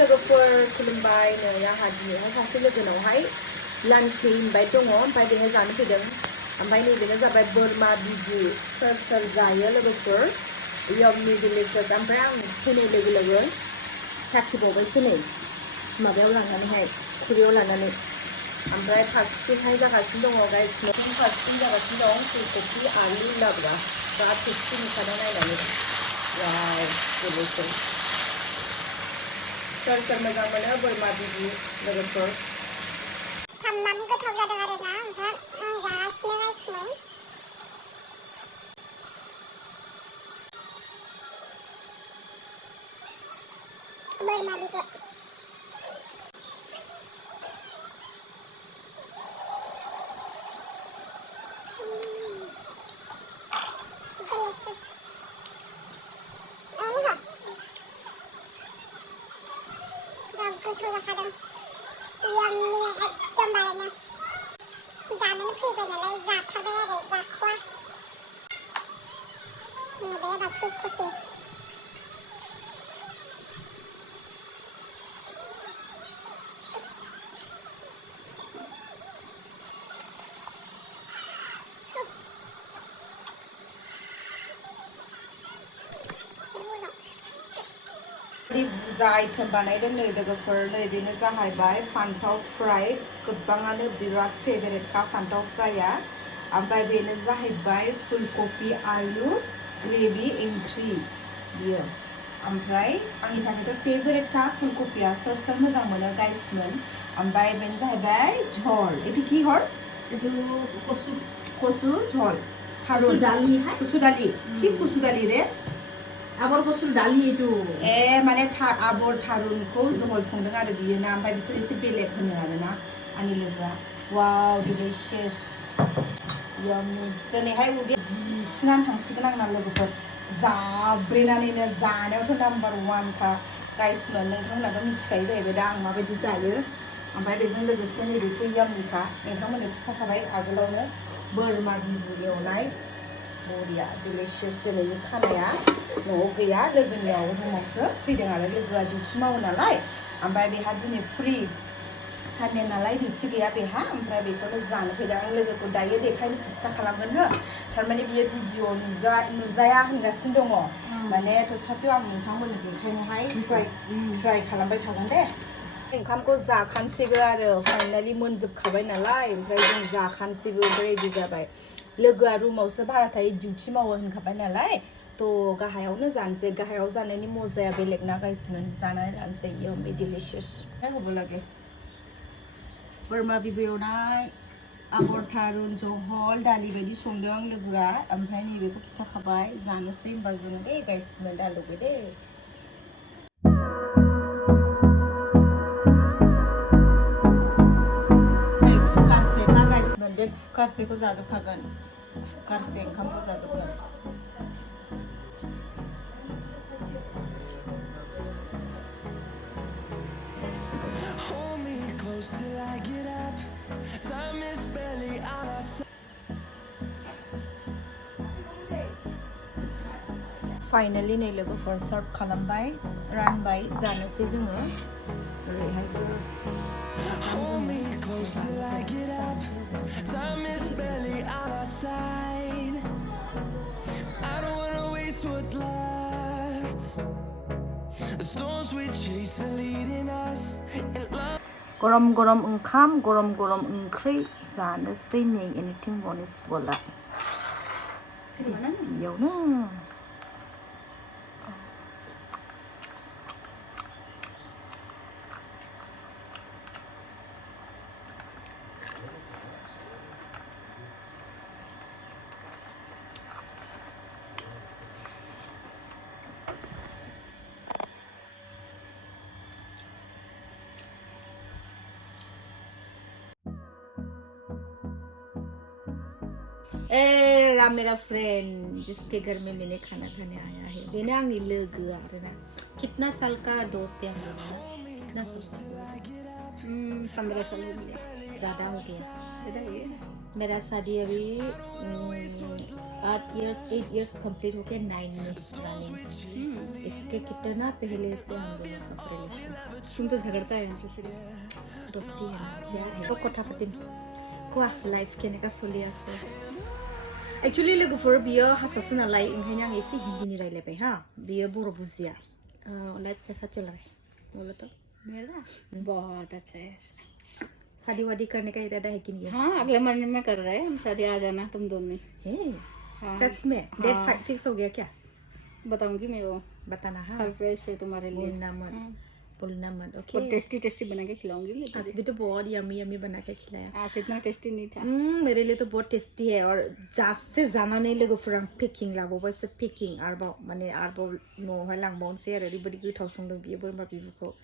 लोगोफोर खुलुमबाय नै आंहा दिनैहाय सासे लोगोनावहाय लान्चनि इनभाइट दङ ओमफ्राय बेहाय जानो फैदों ओमफ्राय नैबेनो जाबाय बोरमा बिबु सोर जायो लोगोफोर यम्मी डिलिशियास ओमफ्राय आं फैनाय लोगो लोगो साखिबावबायसो नै माबायाव लांनानैहाय खुरैयाव लानानै ओमफ्राय फारसेथिंहाय जागासिनो दङ गाइस फारसेथिं जागासिनो दं फुलकबि आलु लाब्रा बिराद टेस्टि नुखादों नायनानै वाव डिलिशियास सोर मोजां मोनो बोरमा बिबु लोगोफोर थामाम गोथाव जादों आरोना ओमफ्राय आं जागासिनो गाइसमोन बोरमा बिबु गोथाव जाखादों यम्मी एकदमबारेनो जानोनो फैबाय नालाय जाथारबाय आरो जाख'वा माबाया फुलकबि बुरजा आइटेम बानायदों नै लोगोफोर नैबेनो जाहैबाय फान्थाव फ्राय गोबाङानो बिराद फेभरेटखा फान्थाव फ्राया ओमफ्राय बेनो जाहैबाय फुलकबि आलु ग्रेभि ओंख्रि बियो ओमफ्राय आंनि थाखायथ' फेभरेटखा फुलकबिया सोर मोजां मोनो गाइसमोन ओमफ्राय बेनो जाहैबाय झल एटु कि हर एटु कचु झल थारुन कुसु दालि कि कुसु दालि रे आबर कचुर दालि एटु माने आबर थारुनखौ जहल संदों आरो बियो ना ओमफ्राय बिसोर एसे बेलेग होनो आरो ना आंनि लोगोआ वाव डिलिशियास यम्मी दिनैहाय उदै जिसिनानै थांसिगोन आंना लोगोफोर जाब्रेनानैनो जानायावथ' नाम्बार 1 खा गाइसमोन नोंथांमोनाथ' मिथिखायो जाहैबाय दा आं माबायदि जायो ओमफ्राय बेजों लोगोसे नैबेथ' यम्मीखा नोंथांमोननो खिथाखाबाय आगोलावनो बोरमा बिबु एवनाय बरिया डिलिशियास दिनैनि खानाया न'आव गैया लोगोनियाव रुमावसो फैदों आरो लोगोआ डिउटि मावो नालाय ओमफ्राय बेहा दिनै फ्रि सानडे नालाय डिउटि गैया बेहा ओमफ्राय बेखौनो जानो फैदों आं लोगोखौ दायो देखायनो सेस्था खालामगोन हो थारमाने बियो भिडिअ नुजाया होनगासिनो दङ माने तथापि आं नोंथांमोननो देखायनोहाय ट्राइ खालामबाय थागोन दे ओंखामखौ जाखानोसैबो आरो फाइनालि मोनजोबखाबाय नालाय ओमफ्राय जों जाखानोसैबो रेडि जाबाय लोगोआ रुमावसो भारा थायो डिउटि मावो होनखाबाय नालाय तो गाहायावनो जानोसै गाहायाव जानायनि मजाया बेलेग ना गाइसमोन जानानै लानोसै यम्मी डिलिशियास होबोलागे बोरमा बिबु एवनाय आबर थारुन जहल दालि बायदि संदों लोगोआ ओमफ्राय नैबेखौ खिथाखाबाय जानोसै होमबा जों दे गाइसमोन दा लोगो दे बे कुकारसेखौ जाजोबखागोन कुकारसे ओंखामखौ जाजोबगोन फाइनालि नै लोगोफोर सार्भ खालामबाय रानबाय जानोसै जोङो ओरैहायबो गरम गरम ओंखाम गरम गरम ओंख्रि जानोसै नै एनिथिं बनिस बोला गिबियावनो रा मेरा फ्रेंड जिसके घर में मैंने खाना खाने आया है बेने आंनि लोगो आरोना कितना साल का दोस्त है हम लोग कितना साल 15 साल हो गया ज़्यादा हो गया मेरा शादी अभी 8 years कंप्लीट हो गया 9 में रनिंग इसके कितना पहले से हम दोनों का रिलेशन तुम तो झगड़ता है हमसे सिर्फ दोस्ती है प्यार है तो कथा पतिम कुआ लाइफ केनेका सोलिया से एक्चुअली लोगोफोर बियो हासासो नालाय ओंखायनो आं एसे हिंदीनि रायलायबाय हा बियो बर' बुजिया लाइफ कैसा चल रहा है बोलो तो मेरा बहुत अच्छा है शादी वादी करने का इरादा है कि नहीं? हाँ अगले महीने में कर रहे हैं हम शादी आ जाना तुम दोनों है हाँ सच में डेट फिक्स हो गया क्या? बताऊंगी मैं वो बताना हाँ सरप्राइज है तुम्हारे लिए बोलना मत ओके और टेस्टी टेस्टी बना के खिलाऊंगी मैं आज भी तो बहुत यमी यमी बना के खिलाया आज इतना टेस्टी नहीं था मेरे लिए तो बहुत टेस्टी है और जास से जाना नहीं लोगों फिर पिकिंग लाबो बस पिकिंग आरबाव माने आरबाव न'आवहाय लांबावनोसै आरो ओरैबायदि गोथाव संदों बियो बोरमा बिबुखौ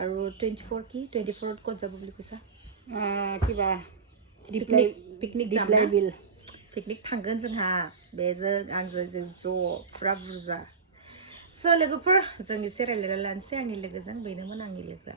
आरो 24 की 24 ক'ত যাব বুলি কৈছা किबा पिकनिक बिल पिकनिक थांगोन जोंहा बेजों आंजों जों ज' फुरा बुरजा स' लोगोफोर जों एसे रायलायना लानोसै आंनि लोगोजों बेनोमोन आंनि लोगोआ